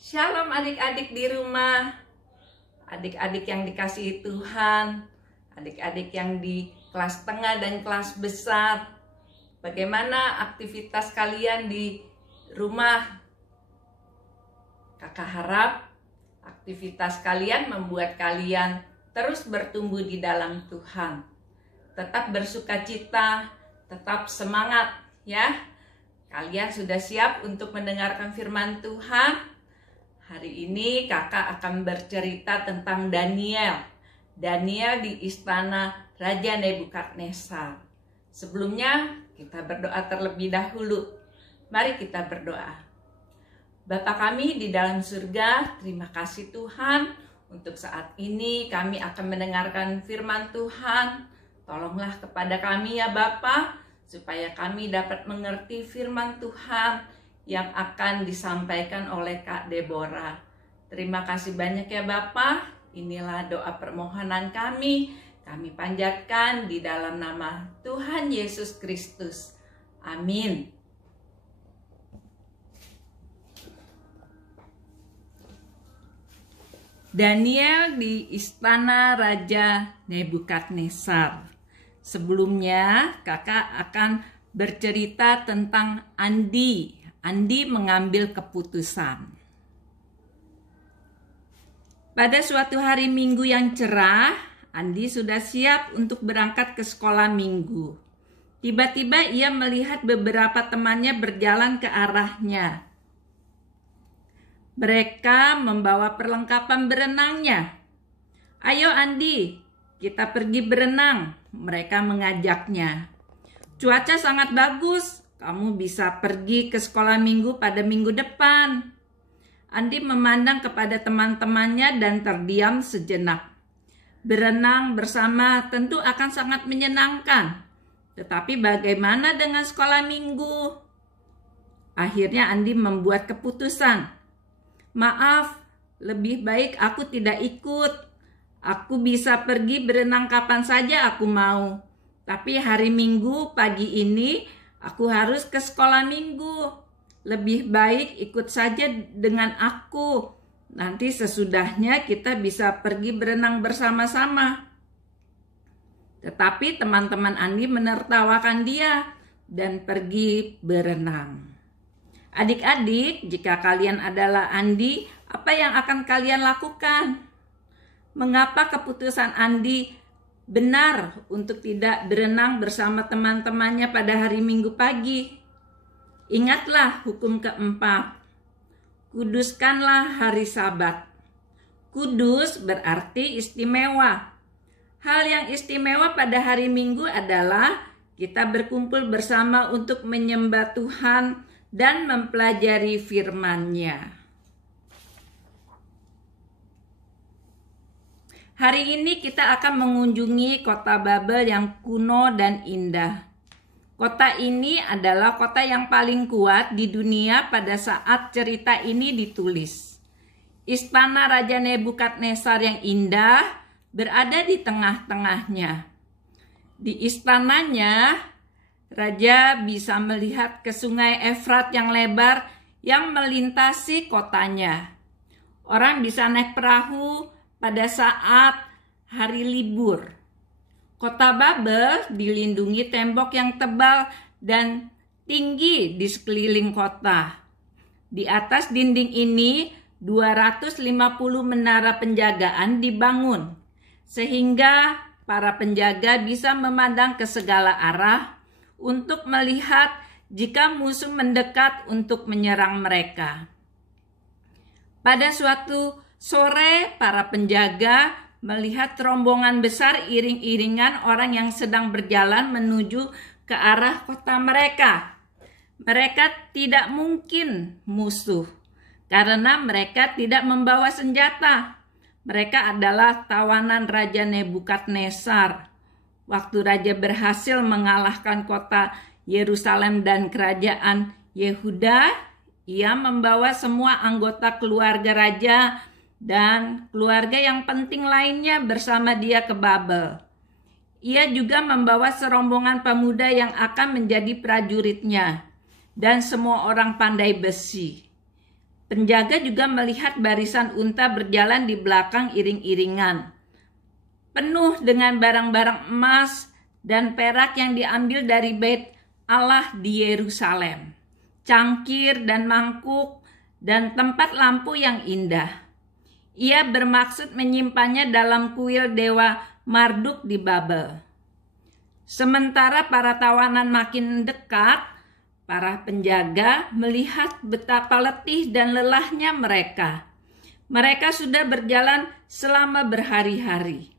Shalom adik-adik di rumah, adik-adik yang dikasihi Tuhan, adik-adik yang di kelas tengah dan kelas besar. Bagaimana aktivitas kalian di rumah? Kakak harap aktivitas kalian membuat kalian terus bertumbuh di dalam Tuhan. Tetap bersukacita, tetap semangat ya. Kalian sudah siap untuk mendengarkan firman Tuhan? Hari ini kakak akan bercerita tentang Daniel. Daniel di istana Raja Nebukadnezar. Sebelumnya kita berdoa terlebih dahulu. Mari kita berdoa. Bapa kami di dalam surga, terima kasih Tuhan. Untuk saat ini kami akan mendengarkan firman Tuhan. Tolonglah kepada kami ya Bapa, supaya kami dapat mengerti firman Tuhan yang akan disampaikan oleh Kak Deborah. Terima kasih banyak ya Bapa. Inilah doa permohonan kami. Kami panjatkan di dalam nama Tuhan Yesus Kristus. Amin. Daniel di istana Raja Nebukadnezar. Sebelumnya kakak akan bercerita tentang Andi. Andi mengambil keputusan. Pada suatu hari Minggu yang cerah, Andi sudah siap untuk berangkat ke sekolah minggu. Tiba-tiba ia melihat beberapa temannya berjalan ke arahnya. Mereka membawa perlengkapan berenangnya. "Ayo Andi, kita pergi berenang," mereka mengajaknya. "Cuaca sangat bagus. Kamu bisa pergi ke sekolah minggu pada minggu depan." Andi memandang kepada teman-temannya dan terdiam sejenak. Berenang bersama tentu akan sangat menyenangkan. Tetapi bagaimana dengan sekolah minggu? Akhirnya Andi membuat keputusan. "Maaf, lebih baik aku tidak ikut. Aku bisa pergi berenang kapan saja aku mau. Tapi hari Minggu pagi ini aku harus ke sekolah minggu. Lebih baik ikut saja dengan aku. Nanti sesudahnya kita bisa pergi berenang bersama-sama." Tetapi teman-teman Andi menertawakan dia dan pergi berenang. Adik-adik, jika kalian adalah Andi, apa yang akan kalian lakukan? Mengapa keputusan Andi benar untuk tidak berenang bersama teman-temannya pada hari Minggu pagi? Ingatlah hukum keempat. Kuduskanlah hari Sabat. Kudus berarti istimewa. Hal yang istimewa pada hari Minggu adalah kita berkumpul bersama untuk menyembah Tuhan dan mempelajari firman-Nya. Hari ini kita akan mengunjungi kota Babel yang kuno dan indah. Kota ini adalah kota yang paling kuat di dunia pada saat cerita ini ditulis. Istana Raja Nebukadnezar yang indah berada di tengah-tengahnya. Di istananya, Raja bisa melihat ke sungai Efrat yang lebar yang melintasi kotanya. Orang bisa naik perahu pada saat hari libur. Kota Babel dilindungi tembok yang tebal dan tinggi di sekeliling kota. Di atas dinding ini 250 menara penjagaan dibangun, sehingga para penjaga bisa memandang ke segala arah untuk melihat jika musuh mendekat untuk menyerang mereka. Pada suatu sore, para penjaga melihat rombongan besar iring-iringan orang yang sedang berjalan menuju ke arah kota mereka. Mereka tidak mungkin musuh karena mereka tidak membawa senjata. Mereka adalah tawanan Raja Nebukadnezar. Waktu Raja berhasil mengalahkan kota Yerusalem dan kerajaan Yehuda, ia membawa semua anggota keluarga raja dan keluarga yang penting lainnya bersama dia ke Babel. Ia juga membawa serombongan pemuda yang akan menjadi prajuritnya dan semua orang pandai besi. Penjaga juga melihat barisan unta berjalan di belakang iring-iringan, penuh dengan barang-barang emas dan perak yang diambil dari Bait Allah di Yerusalem, cangkir dan mangkuk, dan tempat lampu yang indah. Ia bermaksud menyimpannya dalam kuil dewa Marduk di Babel. Sementara para tawanan makin dekat, para penjaga melihat betapa letih dan lelahnya mereka. Mereka sudah berjalan selama berhari-hari.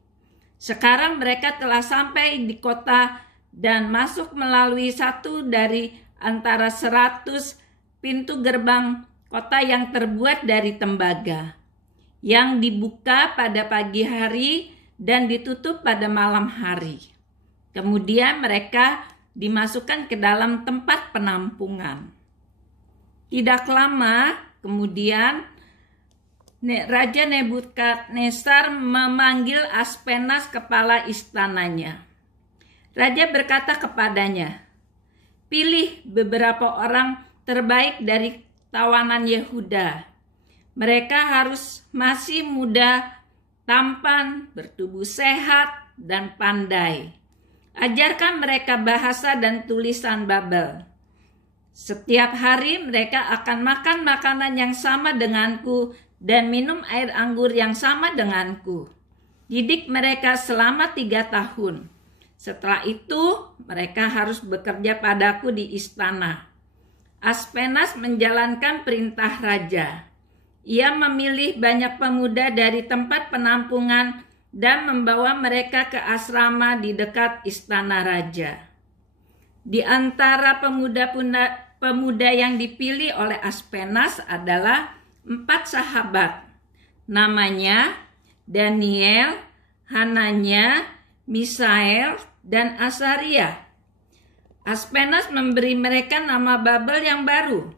Sekarang mereka telah sampai di kota dan masuk melalui satu dari antara 100 pintu gerbang kota yang terbuat dari tembaga, yang dibuka pada pagi hari dan ditutup pada malam hari. Kemudian mereka dimasukkan ke dalam tempat penampungan. Tidak lama kemudian Raja Nebukadnezar memanggil Aspenas, kepala istananya. Raja berkata kepadanya, "Pilih beberapa orang terbaik dari tawanan Yehuda. Mereka harus masih muda, tampan, bertubuh sehat, dan pandai. Ajarkan mereka bahasa dan tulisan Babel. Setiap hari mereka akan makan makanan yang sama denganku dan minum air anggur yang sama denganku. Didik mereka selama 3 tahun. Setelah itu mereka harus bekerja padaku di istana." Aspenas menjalankan perintah raja. Ia memilih banyak pemuda dari tempat penampungan dan membawa mereka ke asrama di dekat istana raja. Di antara pemuda yang dipilih oleh Aspenas adalah 4 sahabat. Namanya Daniel, Hananya, Misael, dan Azaria. Aspenas memberi mereka nama Babel yang baru.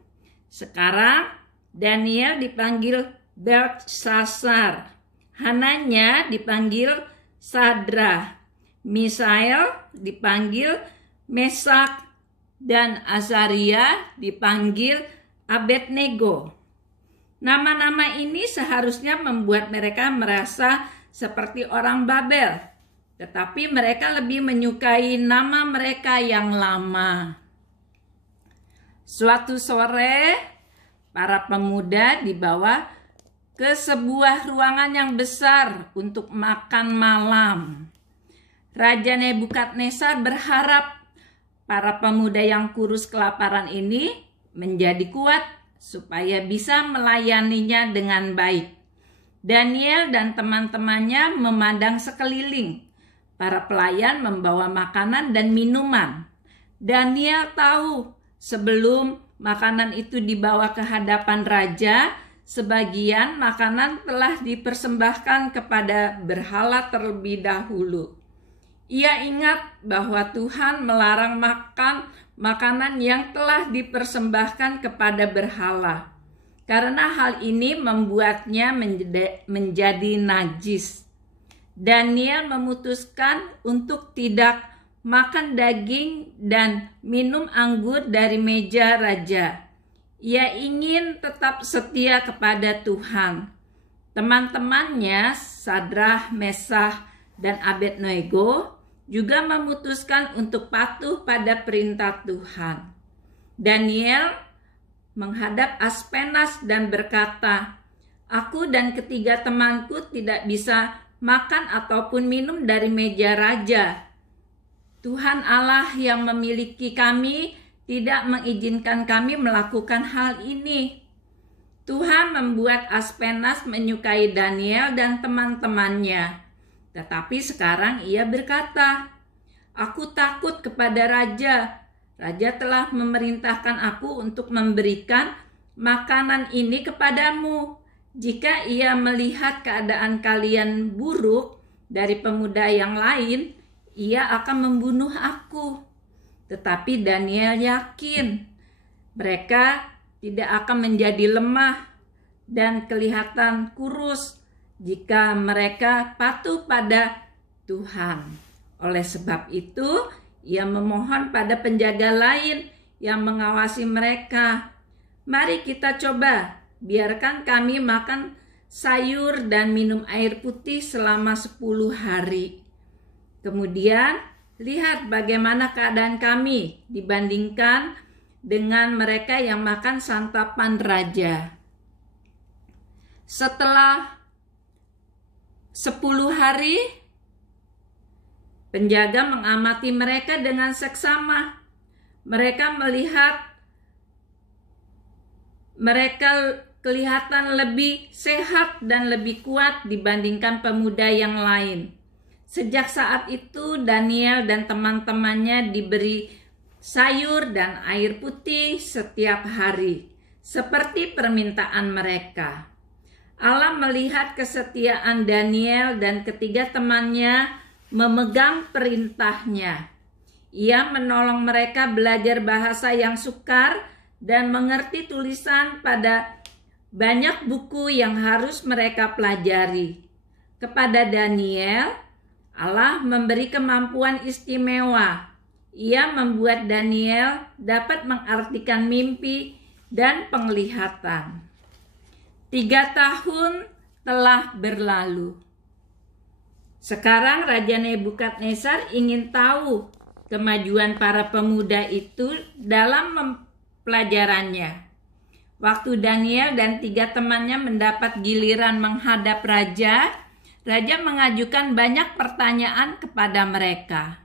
Sekarang Daniel dipanggil Belteshazzar, Hananya dipanggil Sadrah, Misael dipanggil Mesak, dan Azaria dipanggil Abednego. Nama-nama ini seharusnya membuat mereka merasa seperti orang Babel, tetapi mereka lebih menyukai nama mereka yang lama. Suatu sore, para pemuda dibawa ke sebuah ruangan yang besar untuk makan malam. Raja Nebukadnezar berharap para pemuda yang kurus kelaparan ini menjadi kuat supaya bisa melayaninya dengan baik. Daniel dan teman-temannya memandang sekeliling. Para pelayan membawa makanan dan minuman. Daniel tahu sebelum makanan itu dibawa ke hadapan raja, sebagian makanan telah dipersembahkan kepada berhala terlebih dahulu. Ia ingat bahwa Tuhan melarang makan makanan yang telah dipersembahkan kepada berhala, karena hal ini membuatnya menjadi najis. Daniel memutuskan untuk tidak makan daging dan minum anggur dari meja raja. Ia ingin tetap setia kepada Tuhan. Teman-temannya, Sadrah, Mesah, dan Abednego, juga memutuskan untuk patuh pada perintah Tuhan. Daniel menghadap Aspenas dan berkata, "Aku dan ketiga temanku tidak bisa makan ataupun minum dari meja raja. Tuhan Allah yang memiliki kami tidak mengizinkan kami melakukan hal ini." Tuhan membuat Aspenas menyukai Daniel dan teman-temannya. Tetapi sekarang ia berkata, "Aku takut kepada raja. Raja telah memerintahkan aku untuk memberikan makanan ini kepadamu. Jika ia melihat keadaan kalian buruk dari pemuda yang lain, ia akan membunuh aku." Tetapi Daniel yakin mereka tidak akan menjadi lemah dan kelihatan kurus jika mereka patuh pada Tuhan. Oleh sebab itu, ia memohon pada penjaga lain yang mengawasi mereka, "Mari kita coba biarkan kami makan sayur dan minum air putih selama 10 hari. Kemudian, lihat bagaimana keadaan kami dibandingkan dengan mereka yang makan santapan raja. Setelah 10 hari, penjaga mengamati mereka dengan seksama. Mereka melihat mereka kelihatan lebih sehat dan lebih kuat dibandingkan pemuda yang lain. Sejak saat itu Daniel dan teman-temannya diberi sayur dan air putih setiap hari, seperti permintaan mereka. Allah melihat kesetiaan Daniel dan ketiga temannya memegang perintahnya. Ia menolong mereka belajar bahasa yang sukar dan mengerti tulisan pada banyak buku yang harus mereka pelajari. Kepada Daniel, Allah memberi kemampuan istimewa. Ia membuat Daniel dapat mengartikan mimpi dan penglihatan. 3 tahun telah berlalu. Sekarang Raja Nebukadnezar ingin tahu kemajuan para pemuda itu dalam pelajarannya. Waktu Daniel dan 3 temannya mendapat giliran menghadap raja, raja mengajukan banyak pertanyaan kepada mereka.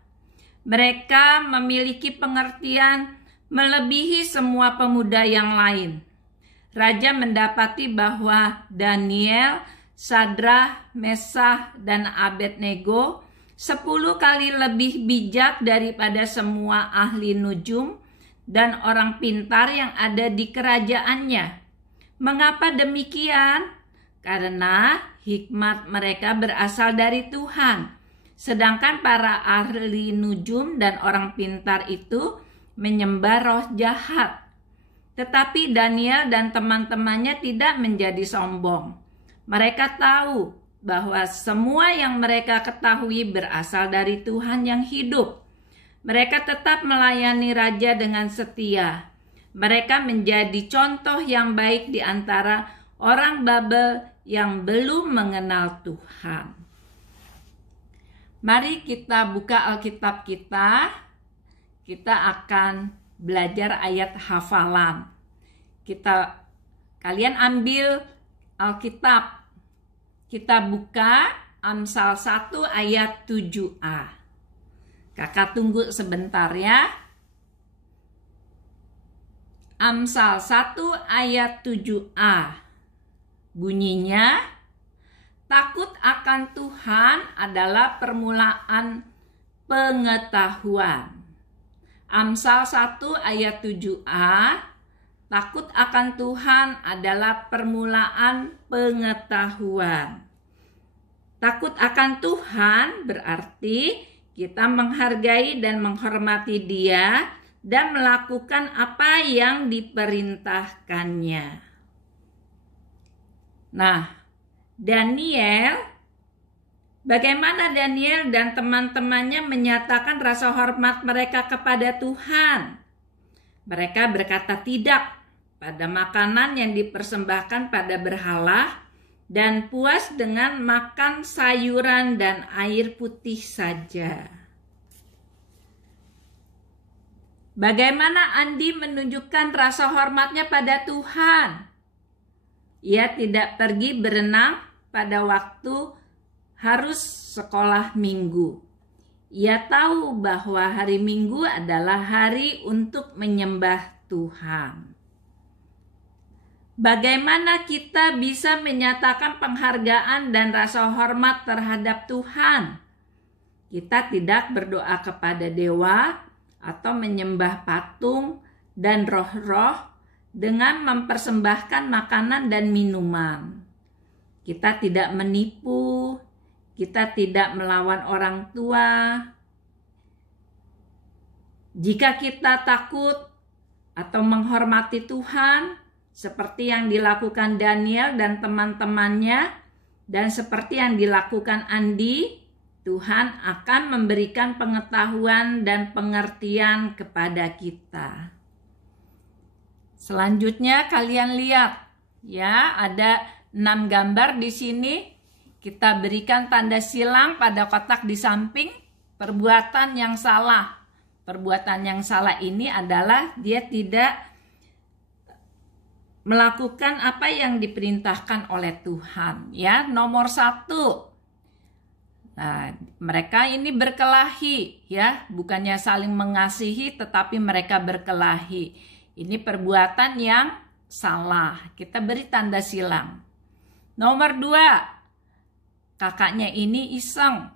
Mereka memiliki pengertian melebihi semua pemuda yang lain. Raja mendapati bahwa Daniel, Sadrah, Mesah, dan Abednego 10 kali lebih bijak daripada semua ahli nujum dan orang pintar yang ada di kerajaannya. Mengapa demikian? Karena hikmat mereka berasal dari Tuhan. Sedangkan para ahli nujum dan orang pintar itu menyembah roh jahat. Tetapi Daniel dan teman-temannya tidak menjadi sombong. Mereka tahu bahwa semua yang mereka ketahui berasal dari Tuhan yang hidup. Mereka tetap melayani raja dengan setia. Mereka menjadi contoh yang baik di antara orang Babel yang belum mengenal Tuhan. Mari kita buka Alkitab kita. Kita akan belajar ayat hafalan. Kalian ambil Alkitab. Kita buka Amsal 1 ayat 7a. Kakak tunggu sebentar ya. Amsal 1 ayat 7a. Bunyinya, takut akan Tuhan adalah permulaan pengetahuan. Amsal 1 ayat 7a, takut akan Tuhan adalah permulaan pengetahuan. Takut akan Tuhan berarti kita menghargai dan menghormati Dia dan melakukan apa yang diperintahkannya. Nah, bagaimana Daniel dan teman-temannya menyatakan rasa hormat mereka kepada Tuhan? Mereka berkata tidak pada makanan yang dipersembahkan pada berhala dan puas dengan makan sayuran dan air putih saja. Bagaimana Andi menunjukkan rasa hormatnya pada Tuhan? Ia tidak pergi berenang pada waktu harus sekolah minggu. Ia tahu bahwa hari Minggu adalah hari untuk menyembah Tuhan. Bagaimana kita bisa menyatakan penghargaan dan rasa hormat terhadap Tuhan? Kita tidak berdoa kepada dewa atau menyembah patung dan roh-roh dengan mempersembahkan makanan dan minuman. Kita tidak menipu, kita tidak melawan orang tua. Jika kita takut atau menghormati Tuhan, seperti yang dilakukan Daniel dan teman-temannya, dan seperti yang dilakukan Andi, Tuhan akan memberikan pengetahuan dan pengertian kepada kita. Selanjutnya kalian lihat Ya, ada 6 gambar di sini. Kita berikan tanda silang pada kotak di samping. Perbuatan yang salah. Perbuatan yang salah ini adalah dia tidak melakukan apa yang diperintahkan oleh Tuhan. Ya, nomor 1. Nah, mereka ini berkelahi, ya, bukannya saling mengasihi, tetapi mereka berkelahi. Ini perbuatan yang salah. Kita beri tanda silang. Nomor 2, kakaknya ini iseng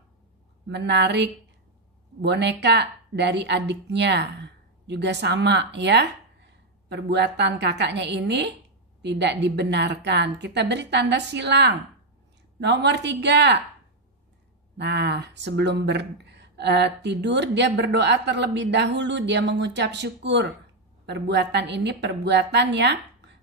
menarik boneka dari adiknya. Juga sama, ya. Perbuatan kakaknya ini tidak dibenarkan. Kita beri tanda silang. Nomor 3. Nah, sebelum tidur dia berdoa terlebih dahulu, dia mengucap syukur. Perbuatan ini perbuatan yang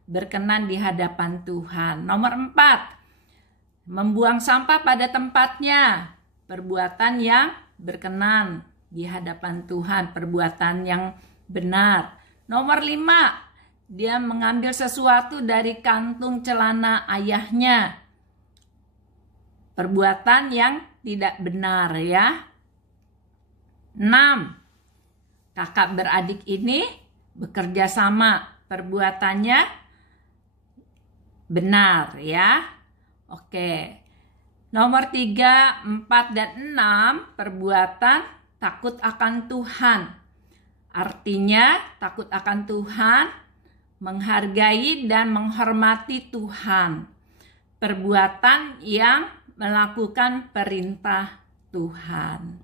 berkenan di hadapan Tuhan. Nomor 4, membuang sampah pada tempatnya. Perbuatan yang berkenan di hadapan Tuhan, perbuatan yang benar. Nomor 5, dia mengambil sesuatu dari kantung celana ayahnya. Perbuatan yang tidak benar, ya. 6, kakak beradik ini bekerja sama. Perbuatannya benar, ya. Oke. Nomor 3, 4, dan 6, perbuatan takut akan Tuhan. Artinya takut akan Tuhan, menghargai dan menghormati Tuhan. Perbuatan yang melakukan perintah Tuhan.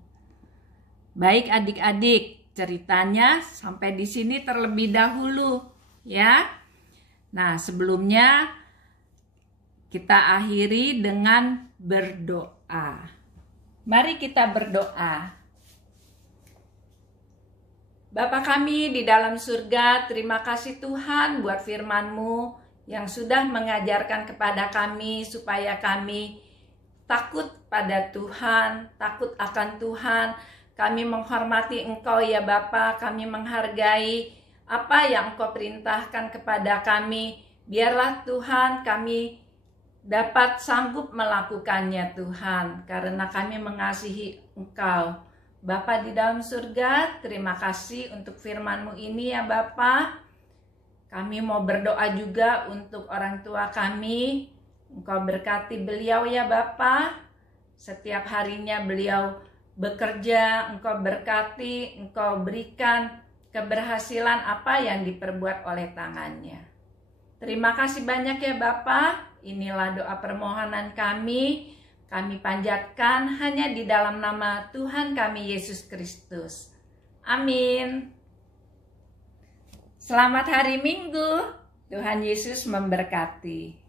Baik adik-adik, ceritanya sampai di sini terlebih dahulu, ya. Nah, sebelumnya kita akhiri dengan berdoa. Mari kita berdoa. Bapa kami di dalam surga, terima kasih Tuhan buat firman-Mu yang sudah mengajarkan kepada kami supaya kami takut pada Tuhan, takut akan Tuhan. Kami menghormati Engkau ya Bapa, kami menghargai apa yang Engkau perintahkan kepada kami. Biarlah Tuhan kami dapat sanggup melakukannya Tuhan, karena kami mengasihi Engkau. Bapa di dalam surga, terima kasih untuk firman-Mu ini ya Bapa. Kami mau berdoa juga untuk orang tua kami. Engkau berkati beliau ya Bapa. Setiap harinya beliau bekerja, Engkau berkati, Engkau berikan keberhasilan apa yang diperbuat oleh tangannya. Terima kasih banyak ya Bapa. Inilah doa permohonan kami. Kami panjatkan hanya di dalam nama Tuhan kami Yesus Kristus. Amin. Selamat hari Minggu. Tuhan Yesus memberkati.